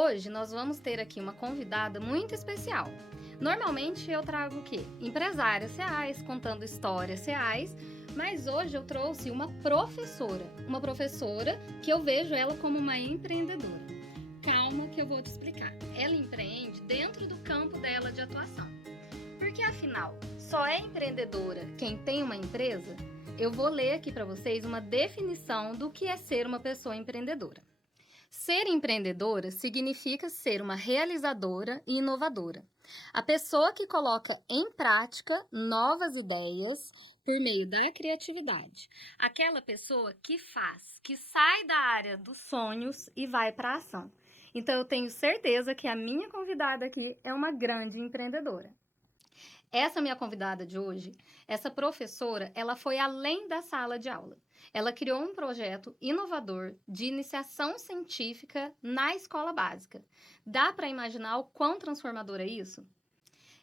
Hoje nós vamos ter aqui uma convidada muito especial. Normalmente eu trago o quê? Empresárias reais, contando histórias reais, mas hoje eu trouxe uma professora que eu vejo ela como uma empreendedora. Calma que eu vou te explicar. Ela empreende dentro do campo dela de atuação. Porque afinal, só é empreendedora quem tem uma empresa? Eu vou ler aqui para vocês uma definição do que é ser uma pessoa empreendedora. Ser empreendedora significa ser uma realizadora e inovadora. A pessoa que coloca em prática novas ideias por meio da criatividade. Aquela pessoa que faz, que sai da área dos sonhos e vai para a ação. Então eu tenho certeza que a minha convidada aqui é uma grande empreendedora. Essa minha convidada de hoje, essa professora, ela foi além da sala de aula. Ela criou um projeto inovador de iniciação científica na escola básica. Dá para imaginar o quão transformador é isso?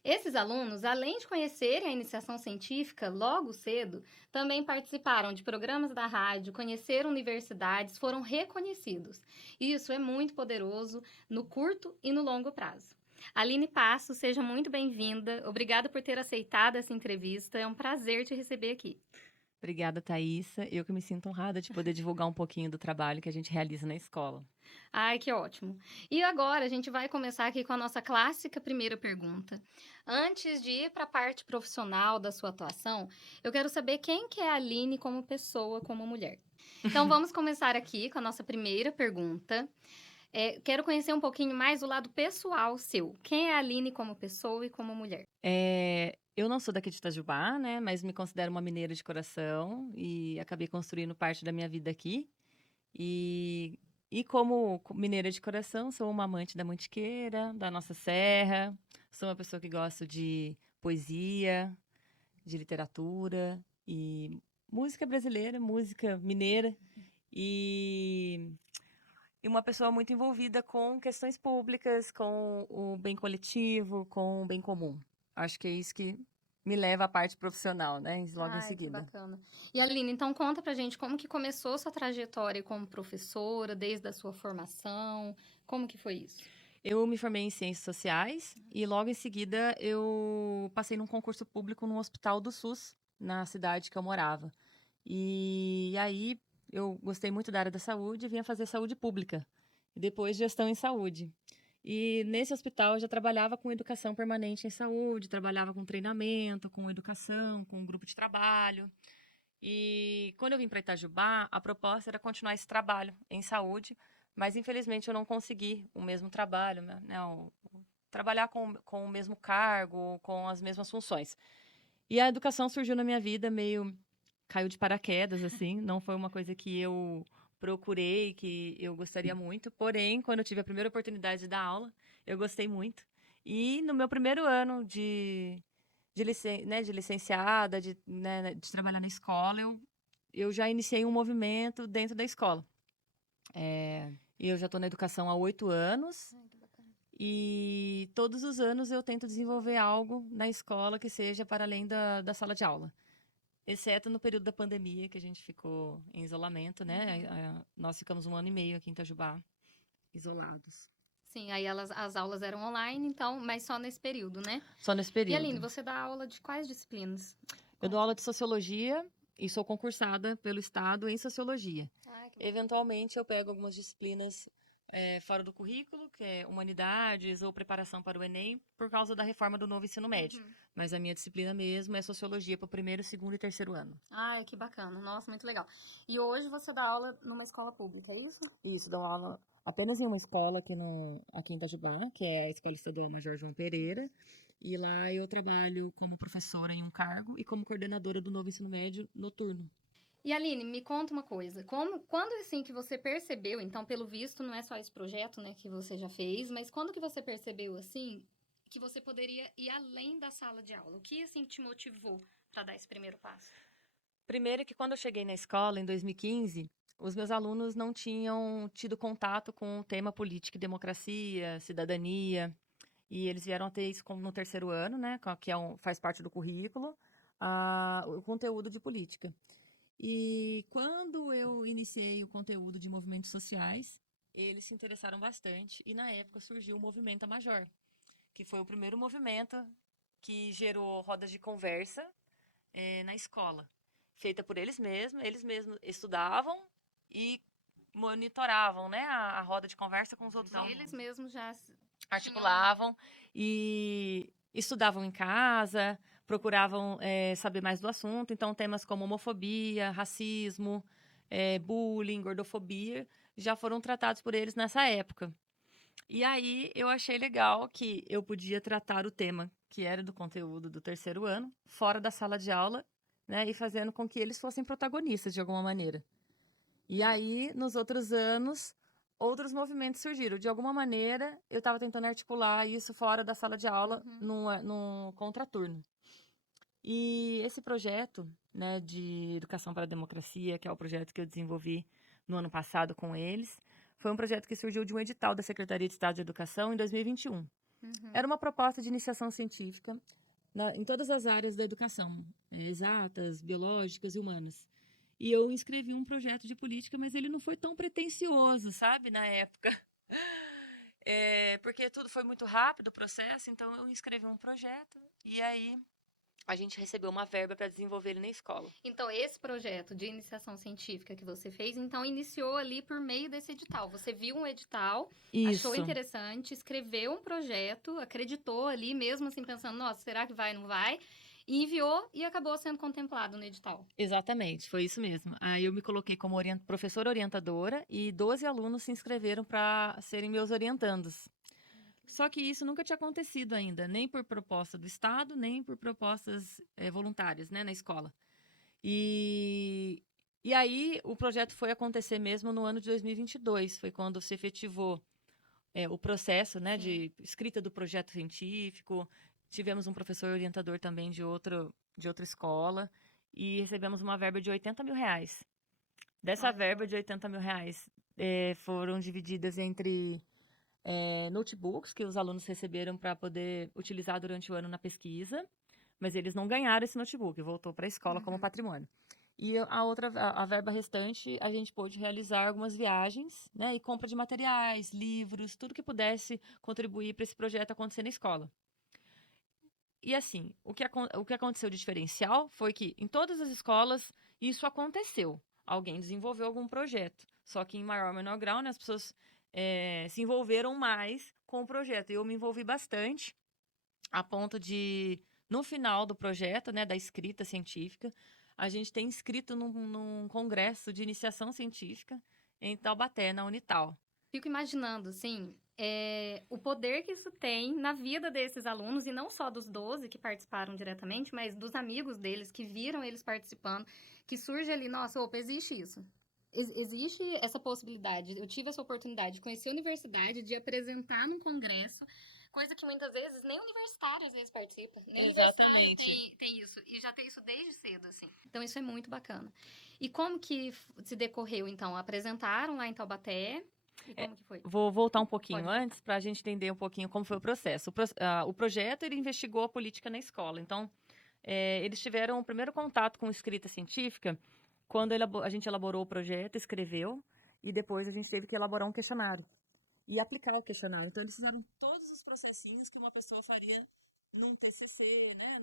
Esses alunos, além de conhecerem a iniciação científica logo cedo, também participaram de programas da rádio, conheceram universidades, foram reconhecidos. Isso é muito poderoso no curto e no longo prazo. Aline Passo, seja muito bem-vinda. Obrigada por ter aceitado essa entrevista. É um prazer te receber aqui. Obrigada, Thaísa. Eu que me sinto honrada de poder divulgar um pouquinho do trabalho que a gente realiza na escola. Ai, que ótimo. E agora a gente vai começar aqui com a nossa clássica primeira pergunta. Antes de ir para a parte profissional da sua atuação, eu quero saber quem que é a Aline como pessoa, como mulher. Então vamos começar aqui com a nossa primeira pergunta. Quero conhecer um pouquinho mais o lado pessoal seu. Quem é a Aline como pessoa e como mulher? Eu não sou daqui de Itajubá, né? Mas me considero uma mineira de coração e acabei construindo parte da minha vida aqui. E como mineira de coração, sou uma amante da Mantiqueira, da nossa serra. Sou uma pessoa que gosta de poesia, de literatura e música brasileira, música mineira. E uma pessoa muito envolvida com questões públicas, com o bem coletivo, com o bem comum. Acho que é isso que me leva à parte profissional, né? Logo em Ai, que seguida. bacana. E Aline, então conta pra gente como que começou sua trajetória como professora, desde a sua formação, como que foi isso? Eu me formei em Ciências Sociais e logo em seguida eu passei num concurso público no Hospital do SUS, na cidade que eu morava. E aí eu gostei muito da área da saúde e vinha fazer saúde pública. E depois gestão em saúde. E nesse hospital eu já trabalhava com educação permanente em saúde, trabalhava com treinamento, com educação, com um grupo de trabalho. E quando eu vim para Itajubá, a proposta era continuar esse trabalho em saúde, mas infelizmente eu não consegui o mesmo trabalho, né, trabalhar com o mesmo cargo, com as mesmas funções. E a educação surgiu na minha vida meio caiu de paraquedas, assim, não foi uma coisa que eu procurei, que eu gostaria muito, porém, quando eu tive a primeira oportunidade de dar aula, eu gostei muito. E no meu primeiro ano de licenciada, de trabalhar na escola, eu já iniciei um movimento dentro da escola. Eu já estou na educação há 8 anos. Ai, que bacana. E todos os anos eu tento desenvolver algo na escola que seja para além da sala de aula. Exceto no período da pandemia, que a gente ficou em isolamento, né? Nós ficamos 1 ano e meio aqui em Itajubá, isolados. Sim, aí as aulas eram online, então, mas só nesse período, né? Só nesse E Aline, período. você dá aula de quais disciplinas? Eu dou aula de sociologia e sou concursada pelo Estado em sociologia. Ai, que bacana. Eventualmente, eu pego algumas disciplinas fora do currículo, que é humanidades ou preparação para o Enem, por causa da reforma do novo ensino médio. Mas a minha disciplina mesmo é sociologia para o primeiro, segundo e terceiro ano. Ai, que bacana. Nossa, muito legal. E hoje você dá aula numa escola pública, é isso? Isso, dou aula apenas em uma escola aqui em Itajubá, que é a Escola Estadual Major João Pereira. E lá eu trabalho como professora em um cargo e como coordenadora do novo ensino médio noturno. E Aline, me conta uma coisa. Quando assim que você percebeu, então, pelo visto, não é só esse projeto, né, que você já fez, mas quando que você percebeu, assim, que você poderia ir além da sala de aula? O que, assim, te motivou para dar esse primeiro passo? Primeiro que quando eu cheguei na escola, em 2015, os meus alunos não tinham tido contato com o tema política e democracia, cidadania, e eles vieram a ter isso no terceiro ano, né, que faz parte do currículo, o conteúdo de política. E quando eu iniciei o conteúdo de movimentos sociais, eles se interessaram bastante e na época surgiu o Movimento Major, que foi o primeiro movimento que gerou rodas de conversa na escola, feita por eles mesmos estudavam e monitoravam, né, a roda de conversa com os outros Então, alunos. eles mesmos já Articulavam e estudavam em casa, procuravam saber mais do assunto. Então, temas como homofobia, racismo, bullying, gordofobia, já foram tratados por eles nessa época. E aí, eu achei legal que eu podia tratar o tema, que era do conteúdo do terceiro ano, fora da sala de aula, né, e fazendo com que eles fossem protagonistas de alguma maneira. E aí, nos outros anos, outros movimentos surgiram. De alguma maneira, eu estava tentando articular isso fora da sala de aula, num contraturno. E esse projeto, né, de Educação para a Democracia, que é o projeto que eu desenvolvi no ano passado com eles, foi um projeto que surgiu de um edital da Secretaria de Estado de Educação em 2021. Era uma proposta de iniciação científica em todas as áreas da educação, exatas, biológicas e humanas. E eu inscrevi um projeto de política, mas ele não foi tão pretensioso, sabe, na época. Porque tudo foi muito rápido o processo, então eu inscrevi um projeto e aí a gente recebeu uma verba para desenvolver ele na escola. Então, esse projeto de iniciação científica que você fez, então, iniciou ali por meio desse edital. Você viu um edital, achou Isso, interessante, escreveu um projeto, acreditou ali, mesmo assim, pensando, nossa, será que vai, não vai? E enviou e acabou sendo contemplado no edital. exatamente, foi isso mesmo. Aí eu me coloquei como professora orientadora e 12 alunos se inscreveram para serem meus orientandos. Só que isso nunca tinha acontecido ainda, nem por proposta do Estado, nem por propostas voluntárias, né, na escola. E aí o projeto foi acontecer mesmo no ano de 2022, foi quando se efetivou o processo, né, de escrita do projeto científico. Tivemos um professor orientador também de outra escola e recebemos uma verba de R$ 80.000. Dessa verba de R$ 80.000, foram divididas entre notebooks que os alunos receberam para poder utilizar durante o ano na pesquisa, mas eles não ganharam esse notebook, voltou para a escola como patrimônio. E a verba restante, a gente pôde realizar algumas viagens, né, e compra de materiais, livros, tudo que pudesse contribuir para esse projeto acontecer na escola. E assim, o que aconteceu de diferencial foi que em todas as escolas isso aconteceu. Alguém desenvolveu algum projeto. Só que em maior ou menor grau, né, as pessoas se envolveram mais com o projeto. E eu me envolvi bastante, a ponto de, no final do projeto, né, da escrita científica, a gente tem inscrito num congresso de iniciação científica em Taubaté, na Unital. Fico imaginando, assim, o poder que isso tem na vida desses alunos, e não só dos 12 que participaram diretamente, mas dos amigos deles que viram eles participando, que surge ali, nossa, opa, existe isso. Existe essa possibilidade. Eu tive essa oportunidade de conhecer a universidade, de apresentar num congresso, coisa que muitas vezes nem universitário às vezes participa. Nem Exatamente. universitário tem isso. E já tem isso desde cedo, assim. Então isso é muito bacana. E como que se decorreu, então? Apresentaram lá em Taubaté? E como que foi? Vou voltar um pouquinho Pode voltar. antes para a gente entender um pouquinho como foi o processo. O projeto ele investigou a política na escola. Então, eles tiveram o primeiro contato com escrita científica quando a gente elaborou o projeto, escreveu, e depois a gente teve que elaborar um questionário e aplicar o questionário. Então, eles fizeram todos os processinhos que uma pessoa faria num TCC, né,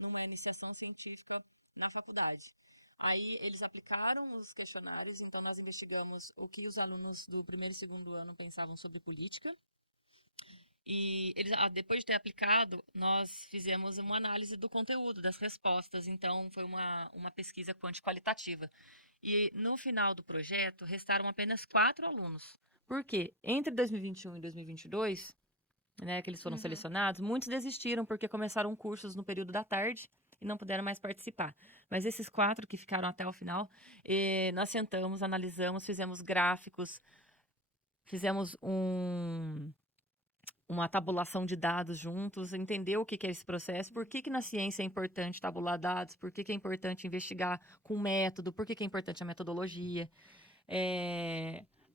numa iniciação científica na faculdade. Aí eles aplicaram os questionários, então nós investigamos o que os alunos do primeiro e segundo ano pensavam sobre política. E eles, depois de ter aplicado, nós fizemos uma análise do conteúdo, das respostas. Então foi uma pesquisa quanti-qualitativa. E no final do projeto, restaram apenas 4 alunos. Por quê? Entre 2021 e 2022, né, que eles foram selecionados, muitos desistiram porque começaram cursos no período da tarde e não puderam mais participar. Mas esses 4 que ficaram até o final, nós sentamos, analisamos, fizemos gráficos, fizemos uma tabulação de dados juntos, entender o que é esse processo, por que na ciência é importante tabular dados, por que é importante investigar com método, por que é importante a metodologia.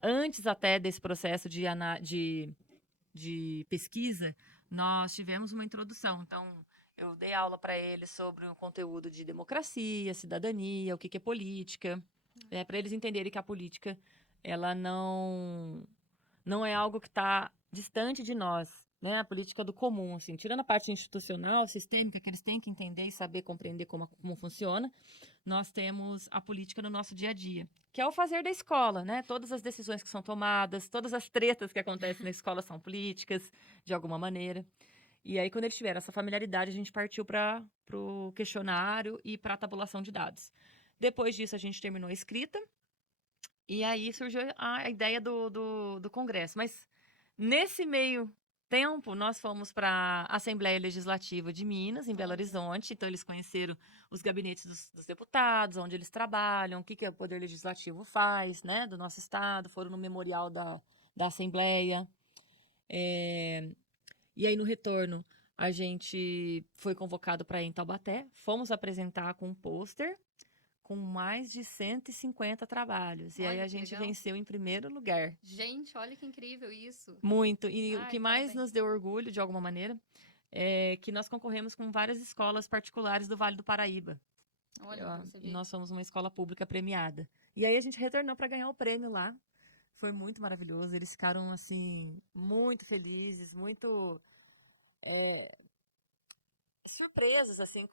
Antes até desse processo de pesquisa, nós tivemos uma introdução. Então, eu dei aula para eles sobre o conteúdo de democracia, cidadania, o que é política, para eles entenderem que a política, ela não não é algo que está distante de nós, né? A política do comum, assim, tirando a parte institucional, sistêmica, que eles têm que entender e saber compreender como funciona, nós temos a política no nosso dia a dia, que é o fazer da escola, né? Todas as decisões que são tomadas, todas as tretas que acontecem na escola são políticas, de alguma maneira. E aí, quando eles tiveram essa familiaridade, a gente partiu para o questionário e para a tabulação de dados. Depois disso, a gente terminou a escrita, e aí surgiu a ideia do Congresso. Mas nesse meio tempo, nós fomos para a Assembleia Legislativa de Minas, em Belo Horizonte. Então, eles conheceram os gabinetes dos deputados, onde eles trabalham, o que o Poder Legislativo faz, né, do nosso estado. Foram no memorial da Assembleia. E aí, no retorno, a gente foi convocado para ir em Taubaté. Fomos apresentar com um pôster com mais de 150 trabalhos. E aí Olha a que gente legal. venceu em primeiro lugar. Gente, olha que incrível isso. Muito. E o Ai, que mais parabéns. nos deu orgulho, de alguma maneira, é que nós concorremos com várias escolas particulares do Vale do Paraíba. Olha pra você E ver. nós somos uma escola pública premiada. E aí a gente retornou para ganhar o prêmio lá. Foi muito maravilhoso. Eles ficaram, assim, muito felizes, muito surpresos, assim,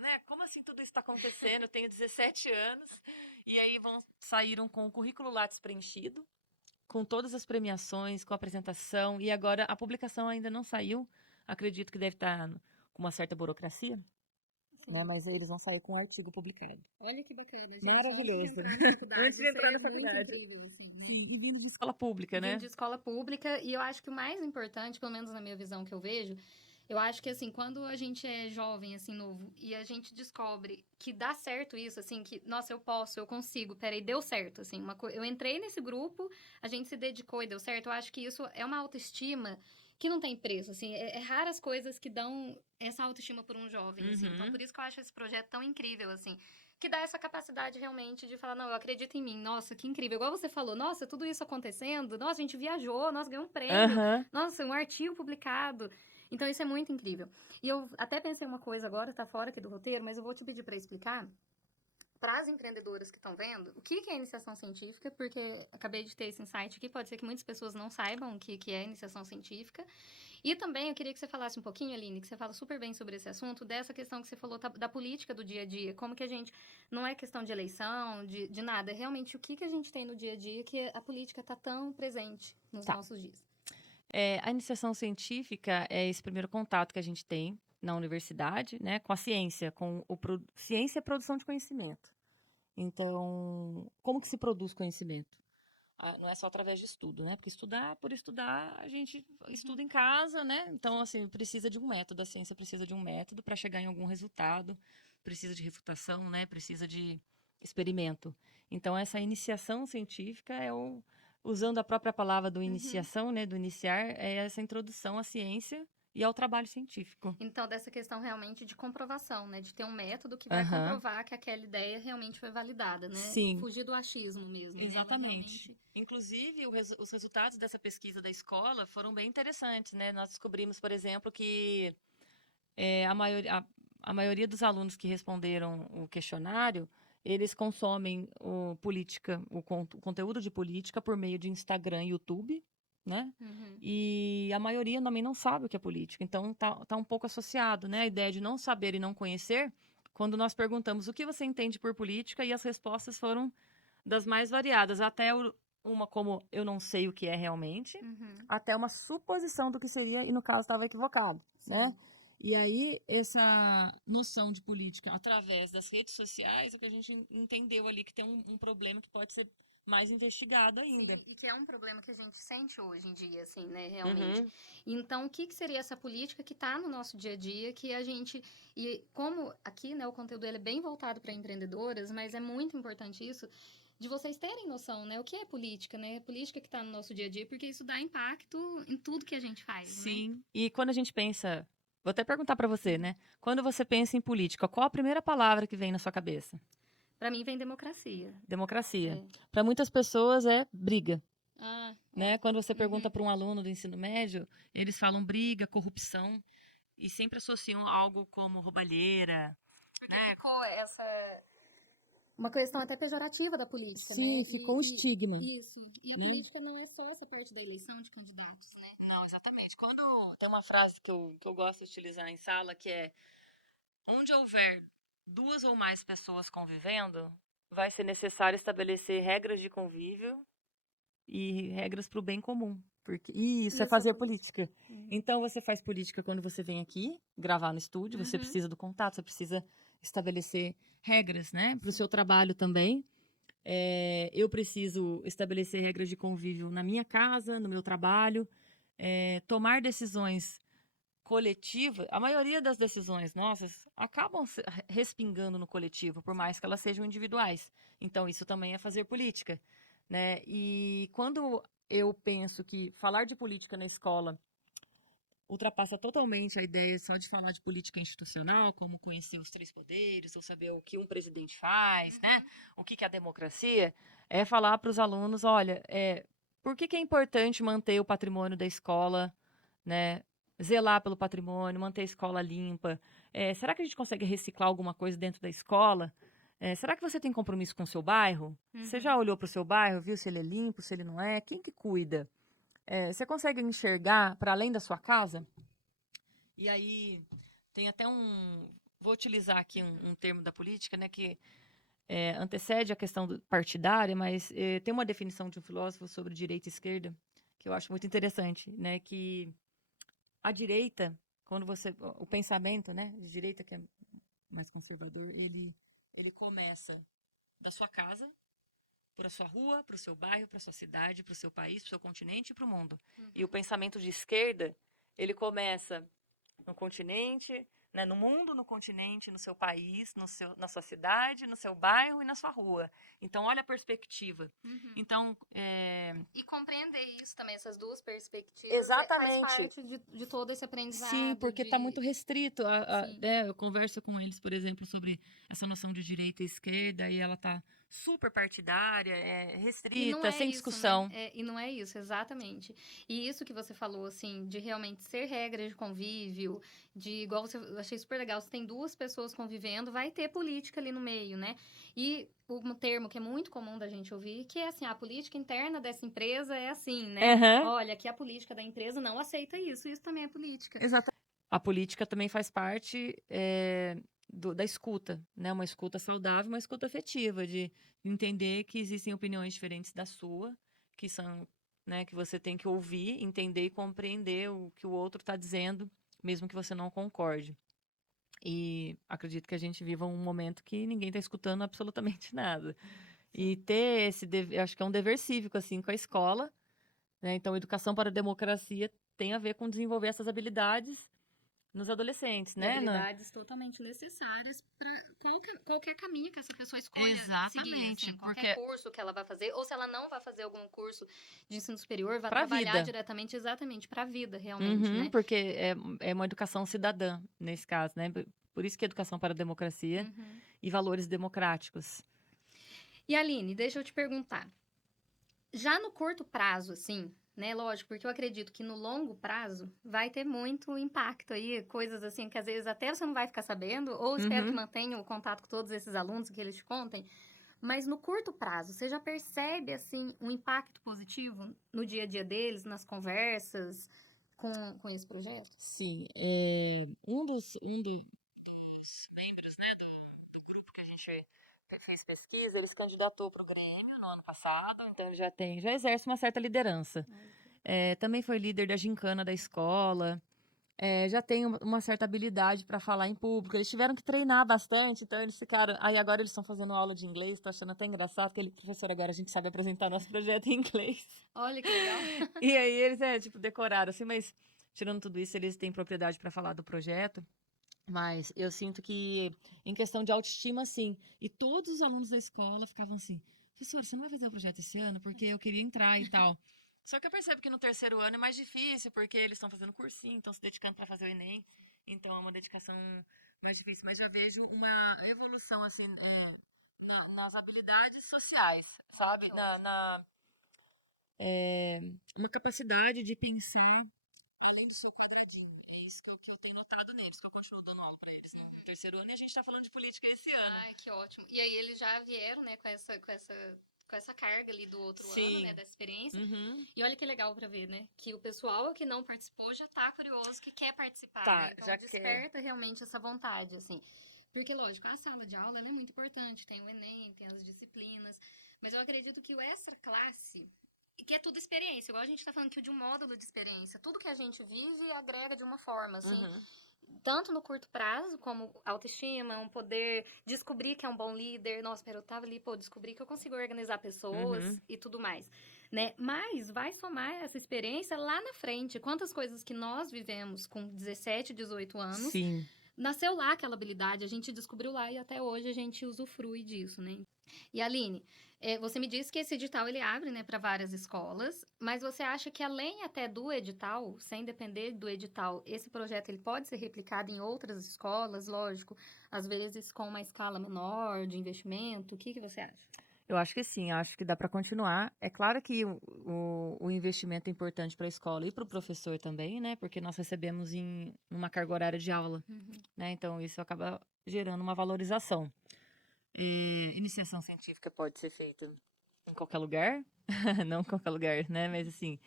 né, como assim tudo isso está acontecendo? Eu tenho 17 anos. E aí saíram com o currículo Lattes preenchido, com todas as premiações, com a apresentação, e agora a publicação ainda não saiu. Acredito que deve estar com uma certa burocracia, né? Mas eles vão sair com o artigo publicado. Olha que bacana, gente. Maravilhoso. Antes de entrar na faculdade, Antes de isso entrar é na muito faculdade. incrível, assim, né? Sim, e vindo de escola pública, Vindo né? de escola pública, e eu acho que o mais importante, pelo menos na minha visão que eu vejo, eu acho que, assim, quando a gente é jovem, assim, novo, e a gente descobre que dá certo isso, assim, que, nossa, eu posso, eu consigo, peraí, deu certo, assim, eu entrei nesse grupo, a gente se dedicou e deu certo, eu acho que isso é uma autoestima que não tem preço, assim, é raras coisas que dão essa autoestima por um jovem, assim, então por isso que eu acho esse projeto tão incrível, assim, que dá essa capacidade realmente de falar, não, eu acredito em mim, nossa, que incrível. Igual você falou, nossa, tudo isso acontecendo, nossa, a gente viajou, nós ganhamos um prêmio, Aham. nossa, um artigo publicado. Então isso é muito incrível. E eu até pensei uma coisa agora, tá fora aqui do roteiro, mas eu vou te pedir para explicar para as empreendedoras que estão vendo o que é iniciação científica, porque acabei de ter esse insight aqui, pode ser que muitas pessoas não saibam o que é iniciação científica. E também eu queria que você falasse um pouquinho, Aline, que você fala super bem sobre esse assunto, dessa questão que você falou da política do dia a dia, como que a gente, não é questão de eleição, de nada, é realmente o que a gente tem no dia a dia que a política está tão presente nos Tá. nossos dias. A iniciação científica é esse primeiro contato que a gente tem na universidade, né, com a ciência, ciência é produção de conhecimento. Então, como que se produz conhecimento? Não é só através de estudo, né? Porque estudar por estudar, a gente estuda em casa, né? Então, assim, precisa de um método, a ciência precisa de um método para chegar em algum resultado, precisa de refutação, né? Precisa de experimento. Então, essa iniciação científica usando a própria palavra do iniciação, né? Do iniciar, é essa introdução à ciência e ao trabalho científico. Então, dessa questão realmente de comprovação, né? De ter um método que vai Aham. comprovar que aquela ideia realmente foi validada, né? Sim. Fugir do achismo mesmo. né? Ela Exatamente. realmente- Inclusive, os resultados dessa pesquisa da escola foram bem interessantes, né? Nós descobrimos, por exemplo, que a maioria dos alunos que responderam o questionário, eles consomem o conteúdo de política por meio de Instagram e YouTube, né? Uhum. E a maioria também não sabe o que é política. Então, tá um pouco associado, né? A ideia de não saber e não conhecer, quando nós perguntamos o que você entende por política, e as respostas foram das mais variadas, uma como eu não sei o que é realmente, até uma suposição do que seria, e no caso estava equivocado, né? E aí, essa noção de política através das redes sociais, é que a gente entendeu ali que tem um problema que pode ser mais investigado ainda. E que é um problema que a gente sente hoje em dia, assim, né, realmente. Então, o que seria essa política que está no nosso dia a dia, que a gente... E como aqui, né, o conteúdo ele é bem voltado para empreendedoras, mas é muito importante isso, de vocês terem noção, né, o que é política, né, política que está no nosso dia a dia, porque isso dá impacto em tudo que a gente faz, Sim. né? E quando a gente pensa... Vou até perguntar para você, né? Quando você pensa em política, qual a primeira palavra que vem na sua cabeça? Para mim vem democracia. Democracia. Para muitas pessoas é briga. Ah, Né? Quando você pergunta para um aluno do ensino médio, eles falam briga, corrupção, e sempre associam algo como roubalheira. Porque ficou uma questão até pejorativa da política, Sim, né? ficou um estigma. Isso. E a política não é só essa parte da eleição de candidatos, né? Não, exatamente. Quando tem uma frase que eu gosto de utilizar em sala, que é: onde houver duas ou mais pessoas convivendo, vai ser necessário estabelecer regras de convívio e regras para o bem comum. Porque isso é fazer política. Então você faz política quando você vem aqui gravar no estúdio, você precisa do contato, você precisa estabelecer regras, né, para o seu trabalho também. Eu preciso estabelecer regras de convívio na minha casa, no meu trabalho, tomar decisões coletivas. A maioria das decisões nossas acabam respingando no coletivo, por mais que elas sejam individuais. Então isso também é fazer política, né? E quando eu penso que falar de política na escola ultrapassa totalmente a ideia só de falar de política institucional, como conhecer os três poderes, ou saber o que um presidente faz, né? O que é a democracia, é falar para os alunos, olha, por que é importante manter o patrimônio da escola, né? Zelar pelo patrimônio, manter a escola limpa. Será que a gente consegue reciclar alguma coisa dentro da escola? Será que você tem compromisso com o seu bairro? Você já olhou para o seu bairro, viu se ele é limpo, se ele não é? Quem que cuida? Você consegue enxergar para além da sua casa? E aí tem até vou utilizar aqui um termo da política, né, que antecede a questão partidária, mas tem uma definição de um filósofo sobre direita e esquerda que eu acho muito interessante, né, que a direita, o pensamento, né, de direita que é mais conservador, ele começa da sua casa, para a sua rua, para o seu bairro, para a sua cidade, para o seu país, para o seu continente e para o mundo. E o pensamento de esquerda, ele começa no continente, né, no mundo, no continente, no seu país, na sua cidade, no seu bairro e na sua rua. Então, olha a perspectiva. Então, E compreender isso também, essas duas perspectivas, exatamente. faz parte de todo esse aprendizado. Sim, porque está muito restrito. Eu converso com eles, por exemplo, sobre essa noção de direita e esquerda, e ela está super partidária, restrita, sem discussão. Né? E não é isso, exatamente. E isso que você falou, assim, de realmente ser regra de convívio, igual eu achei super legal, se tem duas pessoas convivendo, vai ter política ali no meio, né? E um termo que é muito comum da gente ouvir, que é assim, a política interna dessa empresa é assim, né? Olha, aqui a política da empresa não aceita isso também é política. Exatamente. A política também faz parte da escuta, né? Uma escuta saudável, uma escuta afetiva, de entender que existem opiniões diferentes da sua, que são, né, que você tem que ouvir, entender e compreender o que o outro está dizendo, mesmo que você não concorde. E acredito que a gente viva um momento que ninguém está escutando absolutamente nada. E ter esse dever, acho que é um dever cívico, assim, com a escola, né? Então, educação para a democracia tem a ver com desenvolver essas habilidades nos adolescentes, né? Habilidades totalmente necessárias para qualquer caminho que essa pessoa escolha. Exatamente. Seguir, assim, qualquer curso que ela vai fazer, ou se ela não vai fazer algum curso de ensino superior, vai pra trabalhar vida. diretamente, exatamente, para a vida, realmente, né? Porque é uma educação cidadã, nesse caso, né? Por isso que é educação para a democracia e valores democráticos. E Aline, deixa eu te perguntar. Já no curto prazo, assim, né? Lógico, porque eu acredito que no longo prazo vai ter muito impacto aí, coisas assim que às vezes até você não vai ficar sabendo, ou espero que mantenha o contato com todos esses alunos que eles te contem. Mas no curto prazo, você já percebe assim um impacto positivo no dia a dia deles, nas conversas com esse projeto? Sim, um dos membros, né, do grupo que a gente fez pesquisa, ele se candidatou para o Grêmio no ano passado, então ele já exerce uma certa liderança. Também foi líder da gincana da escola, já tem uma certa habilidade para falar em público. Eles tiveram que treinar bastante, então eles ficaram. Aí agora eles estão fazendo aula de inglês, tô achando até engraçado, que professor, agora a gente sabe apresentar nosso projeto em inglês. Olha que legal. E aí eles, decoraram, assim, mas tirando tudo isso, eles têm propriedade para falar do projeto. Mas eu sinto que, em questão de autoestima, sim. E todos os alunos da escola ficavam assim: professor, você não vai fazer o projeto esse ano? Porque eu queria entrar e tal. Só que eu percebo que no terceiro ano é mais difícil, porque eles estão fazendo cursinho, estão se dedicando para fazer o Enem. Então é uma dedicação mais difícil. Mas já vejo uma evolução, assim, nas habilidades sociais, sabe? Uma capacidade de pensar além do seu quadradinho. É isso que eu tenho notado neles, que eu continuo dando aula para eles, né? No terceiro ano e a gente tá falando de política esse ano. Ai, que ótimo. E aí eles já vieram, né, com essa carga ali do outro ano, né, Sim. dessa experiência. Uhum. E olha que legal pra ver, né, que o pessoal que não participou já tá curioso, que quer participar, né? Tá, Então já quer. desperta realmente essa vontade, assim. Porque, lógico, a sala de aula ela é muito importante, tem o Enem, tem as disciplinas, mas eu acredito que o extra classe, que é tudo experiência, igual a gente tá falando aqui de um módulo de experiência, tudo que a gente vive agrega de uma forma, assim, Uhum. tanto no curto prazo, como autoestima, um poder descobrir que é um bom líder. Nossa, pera, eu tava ali, pô, descobri que eu consigo organizar pessoas Uhum. e tudo mais, né? Mas vai somar essa experiência lá na frente. Quantas coisas que nós vivemos com 17, 18 anos, Sim. nasceu lá aquela habilidade, a gente descobriu lá e até hoje a gente usufrui disso, né? E Aline, você me disse que esse edital ele abre, né, para várias escolas, mas você acha que além até do edital, sem depender do edital, esse projeto ele pode ser replicado em outras escolas, lógico, às vezes com uma escala menor de investimento? O que você acha? Eu acho que sim, acho que dá para continuar. É claro que o investimento é importante para a escola e para o professor também, né? Porque nós recebemos em uma carga horária de aula, Uhum. né? Então isso acaba gerando uma valorização. Iniciação científica pode ser feita em qualquer lugar, não em qualquer lugar, né? Mas assim,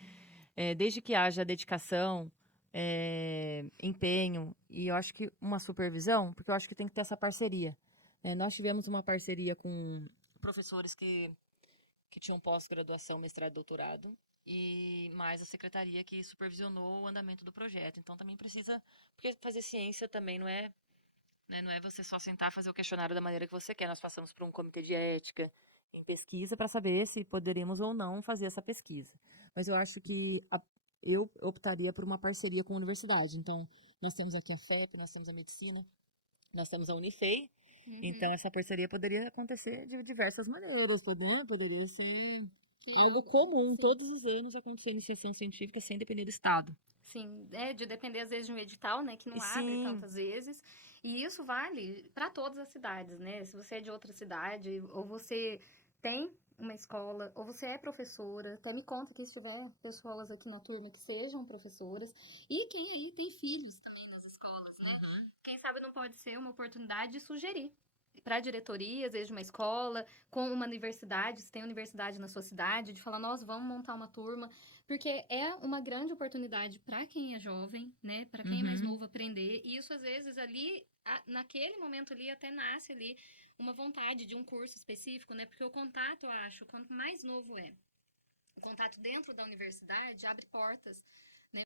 desde que haja dedicação, empenho e eu acho que uma supervisão, porque eu acho que tem que ter essa parceria. Nós tivemos uma parceria com professores que tinham pós-graduação, mestrado e doutorado, e mais a secretaria que supervisionou o andamento do projeto. Então também precisa, porque fazer ciência também não é, né, não é você só sentar e fazer o questionário da maneira que você quer. Nós passamos por um comitê de ética em pesquisa para saber se poderíamos ou não fazer essa pesquisa. Mas eu acho que eu optaria por uma parceria com a universidade. Então, nós temos aqui a FEP, nós temos a medicina, nós temos a Unifei, então Uhum. essa parceria poderia acontecer de diversas maneiras, poderia ser Que algo algo, comum sim. todos os anos acontecer iniciação científica sem depender do Estado. Sim, de depender às vezes de um edital, né, que E não abre sim, tantas vezes. E isso vale para todas as cidades, né? Se você é de outra cidade, ou você tem uma escola, ou você é professora, até me conta que se tiver pessoas aqui na turma que sejam professoras, e quem aí tem filhos também nas escolas, né? uhum, Quem sabe não pode ser uma oportunidade de sugerir para a diretoria, às vezes de uma escola, com uma universidade, se tem universidade na sua cidade, de falar, nós vamos montar uma turma, porque é uma grande oportunidade para quem é jovem, né? Para quem é mais uhum. novo aprender. E isso às vezes ali, naquele momento ali, até nasce ali uma vontade de um curso específico, né? Porque o contato, eu acho, quanto mais novo é, o contato dentro da universidade abre portas, né?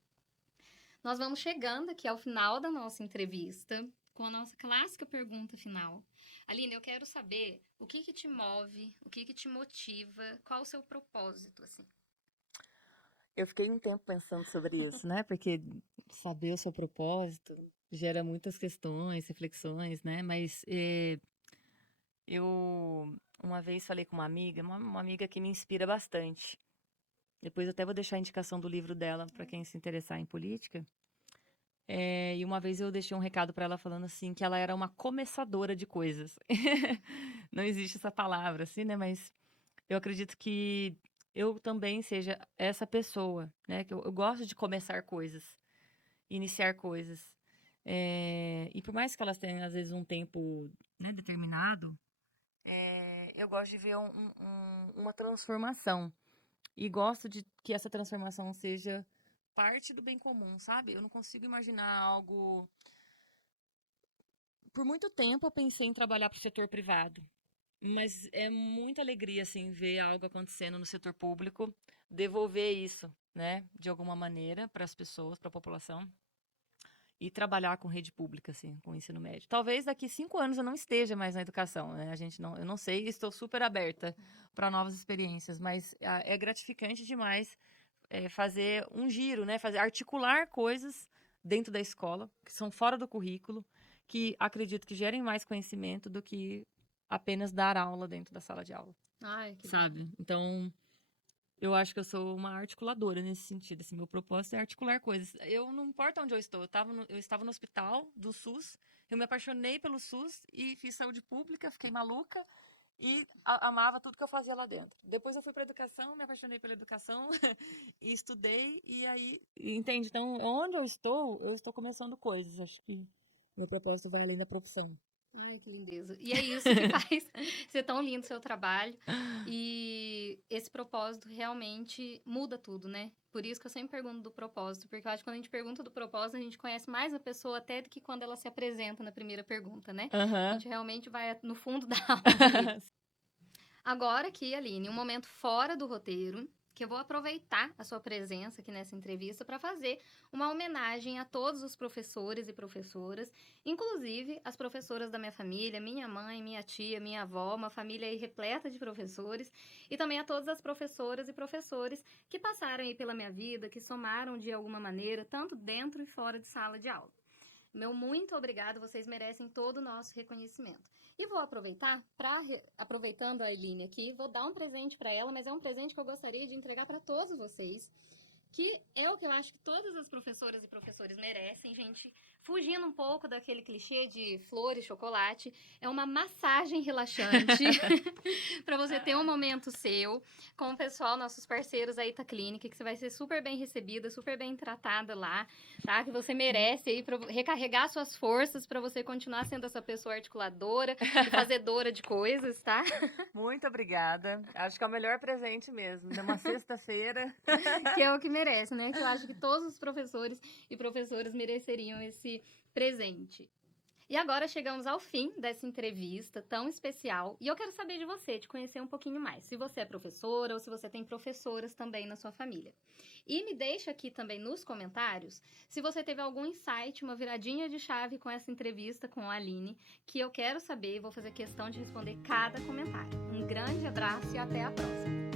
Nós vamos chegando aqui ao final da nossa entrevista com a nossa clássica pergunta final. Aline, eu quero saber o que que te move, o que que te motiva, qual o seu propósito, assim. Eu fiquei um tempo pensando sobre isso, né? Porque saber o seu propósito gera muitas questões, reflexões, né? Mas eu uma vez falei com uma amiga, uma amiga que me inspira bastante. Depois eu até vou deixar a indicação do livro dela para quem se interessar em política. E uma vez eu deixei um recado para ela falando assim que ela era uma começadora de coisas. Não existe essa palavra assim, né? Mas eu acredito que eu também seja essa pessoa, né? Que eu gosto de começar coisas, iniciar coisas. E por mais que elas tenham às vezes um tempo, né, determinado, eu gosto de ver uma transformação. E gosto de que essa transformação seja parte do bem comum, sabe? Eu não consigo imaginar algo. Por muito tempo eu pensei em trabalhar para o setor privado, mas é muita alegria assim ver algo acontecendo no setor público, devolver isso, né, de alguma maneira para as pessoas, para a população e trabalhar com rede pública assim, com o ensino médio. Talvez daqui 5 anos eu não esteja mais na educação, né? Eu não sei, estou super aberta para novas experiências, mas é gratificante demais fazer um giro, né? Fazer articular coisas dentro da escola que são fora do currículo, que acredito que gerem mais conhecimento do que apenas dar aula dentro da sala de aula, Ai, que legal. sabe? Então, eu acho que eu sou uma articuladora nesse sentido. Assim, meu propósito é articular coisas. Eu não importa onde eu estou. Eu estava no hospital do SUS. Eu me apaixonei pelo SUS e fiz saúde pública. Fiquei maluca e amava tudo que eu fazia lá dentro. Depois eu fui para educação, me apaixonei pela educação e estudei e aí, entende? Então, onde eu estou começando coisas. Acho que meu propósito vai além da profissão. Ai, que lindeza. E é isso que faz ser tão lindo o seu trabalho. E esse propósito realmente muda tudo, né? Por isso que eu sempre pergunto do propósito, porque eu acho que quando a gente pergunta do propósito, a gente conhece mais a pessoa até do que quando ela se apresenta na primeira pergunta, né? A gente realmente vai no fundo da alma mesmo. Agora aqui, Aline, um momento fora do roteiro, que eu vou aproveitar a sua presença aqui nessa entrevista para fazer uma homenagem a todos os professores e professoras, inclusive as professoras da minha família, minha mãe, minha tia, minha avó, uma família aí repleta de professores, e também a todas as professoras e professores que passaram aí pela minha vida, que somaram de alguma maneira, tanto dentro e fora de sala de aula. Meu muito obrigado, vocês merecem todo o nosso reconhecimento. E vou aproveitar, aproveitando a Eline aqui, vou dar um presente para ela, mas é um presente que eu gostaria de entregar para todos vocês, que é o que eu acho que todas as professoras e professores merecem, gente. Fugindo um pouco daquele clichê de flor e chocolate, é uma massagem relaxante para você ter um momento seu com o pessoal, nossos parceiros aí da clínica, que você vai ser super bem recebida, super bem tratada lá, tá? Que você merece aí recarregar suas forças para você continuar sendo essa pessoa articuladora e fazedora de coisas, tá? Muito obrigada. Acho que é o melhor presente mesmo, numa sexta-feira. Que é o que merece, né? Que eu acho que todos os professores e professoras mereceriam esse presente. E agora chegamos ao fim dessa entrevista tão especial. E eu quero saber de você, te conhecer um pouquinho mais. Se você é professora ou se você tem professoras também na sua família. E me deixa aqui também nos comentários se você teve algum insight, uma viradinha de chave com essa entrevista com a Aline, que eu quero saber e vou fazer questão de responder cada comentário. Um grande abraço e até a próxima!